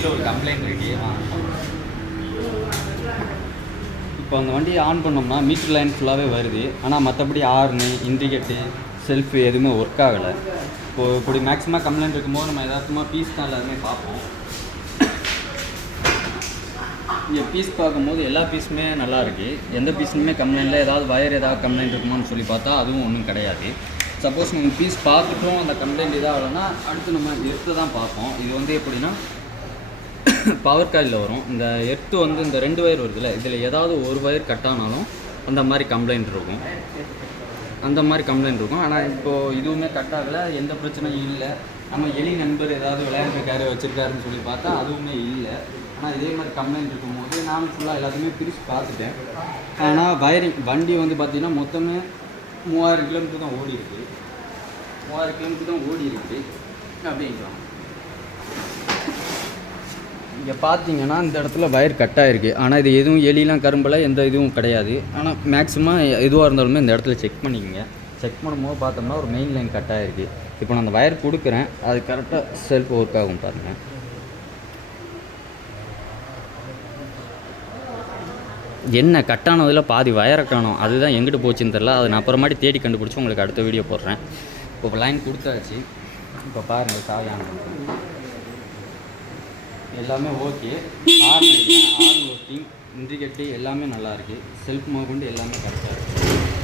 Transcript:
வண்டியில் ஒரு கம்ப்ளைண்ட் இருக்குது. இப்போ அந்த வண்டியை ஆன் பண்ணோம்னா மீட்டர் லைன் ஃபுல்லாகவே வருது. ஆனால் மற்றபடி ஹார்னு, இண்டிகேட்டு, செல்ஃபு எதுவுமே ஒர்க் ஆகலை. இப்படி மேக்ஸிமம் கம்ப்ளைண்ட் இருக்கும்போது நம்ம எதார்த்தமாக பீஸ் தான் எல்லாருமே பார்ப்போம். இங்கே பீஸ் பார்க்கும்போது எல்லா பீஸுமே நல்லா இருக்குது. எந்த பீஸுமே கம்ப்ளைண்ட்டில் ஏதாவது வயர் ஏதாவது கம்ப்ளைண்ட் இருக்குமான்னு சொல்லி பார்த்தா அதுவும் ஒன்றும் கிடையாது. சப்போஸ் நம்ம பீஸ் பார்த்துட்டோம் அந்த கம்ப்ளைண்ட் இதாகலைன்னா அடுத்து நம்ம எர்த்து தான் பார்ப்போம். இது வந்து எப்படின்னா பவர் காயில் வரும். இந்த எர்த்து வந்து இந்த 2 வயர் வருதுல்ல, இதில் ஏதாவது ஒரு வயர் கட் ஆனாலும் அந்த மாதிரி கம்ப்ளைண்ட் இருக்கும். ஆனால் இப்போது இதுவுமே கட் ஆகலை, எந்த பிரச்சனையும் இல்லை. நம்ம எலி நண்பர் ஏதாவது விளையாண்டுருக்காரு வச்சுருக்காருன்னு சொல்லி பார்த்தா அதுவுமே இல்லை. ஆனால் இதே மாதிரி கம்ப்ளைண்ட் இருக்கும்போது நான் ஃபுல்லாக எல்லாத்தையுமே பிரித்து பார்த்துட்டேன். ஆனால் வண்டி வந்து பார்த்திங்கன்னா மொத்தமே 3000 கிலோமீட்டர் தான் ஓடி இருக்குது. அப்படின்றான். இங்கே பார்த்தீங்கன்னா இந்த இடத்துல வயர் கட் ஆகிருக்கு. ஆனால் இது எதுவும் எலிலாம் கரும்பலை, எந்த இதுவும் கிடையாது. ஆனால் மேக்ஸிமம் எதுவாக இருந்தாலுமே இந்த இடத்துல செக் பண்ணிக்கோங்க. செக் பண்ணும்போது பார்த்தோம்னா ஒரு மெயின் லைன் கட் ஆகிருக்கு. இப்போ நான் அந்த வயர் கொடுக்குறேன், அது கரெக்டாக செல்ஃப் ஒர்க் ஆகும் பாருங்கள். என்ன கட்டானதில் பாதி வயரை காணும், அதுதான் எங்கிட்டு போச்சுன்னு தெரில. அதை நான் அப்புறமாட்டி தேடி கண்டுபிடிச்சி உங்களுக்கு அடுத்த வீடியோ போடுறேன். இப்போ லைன் கொடுத்தாச்சு. இப்போ பாருங்கள் சாவியான எல்லாமே ஓகே. ஹார்ன் ஒர்க்கிங், இண்டிகேட்டர் எல்லாமே நல்லாயிருக்கு. செல்ஃப் முதற்கொண்டு எல்லாமே கரெக்டாக இருக்குது.